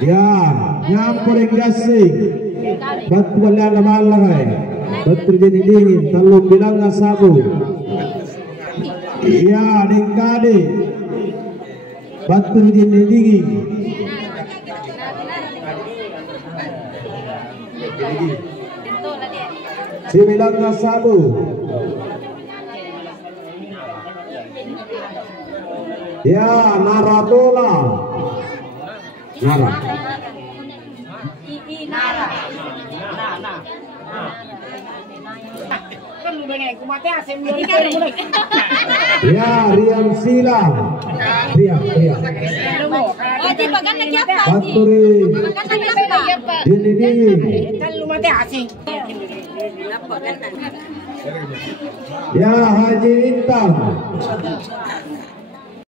Ya, nyampur gasing. Batuan naman langay. Betul jadi dingin, terlalu bilang sabu. Ya, dengkade. Betul jadi dingin. Si bilang sabu. Ya, naradola. Nara. Ya, Riam Sila. Riam. Baturi. Ini. Ya, Haji Intan.